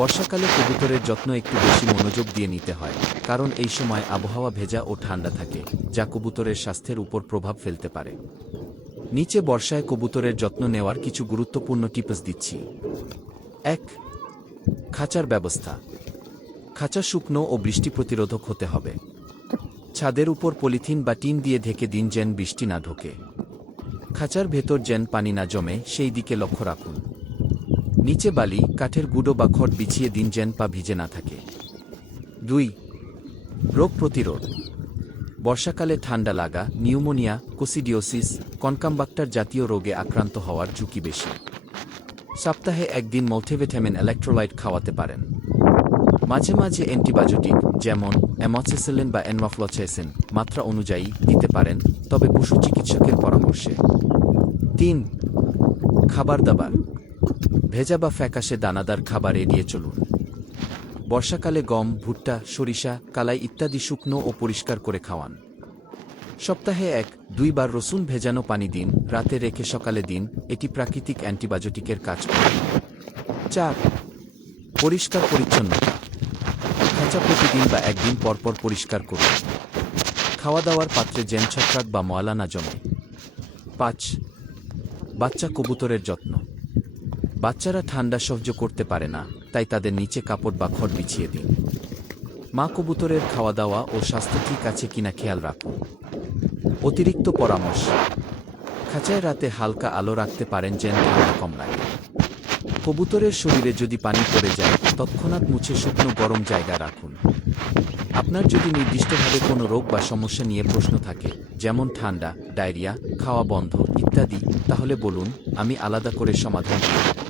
বর্ষাকালে কবুতরের যত্ন একটু বেশি মনোযোগ দিয়ে নিতে হয়, কারণ এই সময় আবহাওয়া ভেজা ও ঠান্ডা থাকে, যা কবুতরের স্বাস্থ্যের উপর প্রভাব ফেলতে পারে। নিচে বর্ষায় কবুতরের যত্ন নেওয়ার কিছু গুরুত্বপূর্ণ টিপস দিচ্ছি। ১. খাঁচার ব্যবস্থা। খাঁচা শুকনো ও বৃষ্টি প্রতিরোধক হতে হবে। ছাদের উপর পলিথিন বা টিন দিয়ে ঢেকে দিন যেন বৃষ্টি না ঢোকে। খাঁচার ভেতর যেন পানি না জমে সেই দিকে লক্ষ্য রাখুন। নিচে বালি, কাঠের গুঁড়ো বা খড় বিছিয়ে দিন যেন পা ভিজে না থাকে। ২. রোগ প্রতিরোধ। বর্ষাকালে ঠান্ডা লাগা, নিউমোনিয়া, কোসিডিওসিস, কনকামবাক্টার জাতীয় রোগে আক্রান্ত হওয়ার ঝুঁকি বেশি। সপ্তাহে একদিন মাল্টিভিটামিন ইলেক্ট্রোলাইট খাওয়াতে পারেন। মাঝে মাঝে অ্যান্টিবায়োটিক যেমন অ্যামোক্সিসিলিন বা এনভাফ্লোক্সাসিন মাত্রা অনুযায়ী দিতে পারেন, তবে পশু চিকিৎসকের পরামর্শে। ৩. খাবার দাবার। ভেজা বা ফ্যাকাশে দানাদার খাবার এড়িয়ে চলুন। বর্ষাকালে গম, ভুট্টা, সরিষা, কালাই ইত্যাদি শুকনো ও পরিষ্কার করে খাওয়ান। সপ্তাহে ১-২ বার রসুন ভেজানো পানি দিন, রাতে রেখে সকালে দিন, এটি প্রাকৃতিক অ্যান্টিবায়োটিকের কাজ করে। ৪. পরিষ্কার পরিচ্ছন্নতা। খাঁচা প্রতিদিন বা একদিন পরপর পরিষ্কার করুন। খাওয়া দাওয়ার পাত্রে যেন ছত্রাক বা ময়লা না জমে। ৫. বাচ্চা কবুতরের যত্ন। বাচ্চারা ঠান্ডা সহ্য করতে পারে না, তাই তাদের নিচে কাপড় বা খড় বিছিয়ে দিন। মা কবুতরের খাওয়া দাওয়া ও স্বাস্থ্য ঠিক আছে কিনা খেয়াল রাখুন। অতিরিক্ত পরামর্শ। খাঁচায় রাতে হালকা আলো রাখতে পারেন যেন ঠান্ডা কম লাগে। কবুতরের শরীরে যদি পানি পড়ে যায়, তৎক্ষণাৎ মুছে শুকনো গরম জায়গা রাখুন। আপনার যদি নির্দিষ্টভাবে কোনো রোগ বা সমস্যা নিয়ে প্রশ্ন থাকে, যেমন ঠান্ডা, ডায়রিয়া, খাওয়া বন্ধ ইত্যাদি, তাহলে বলুন, আমি আলাদা করে সমাধান করব।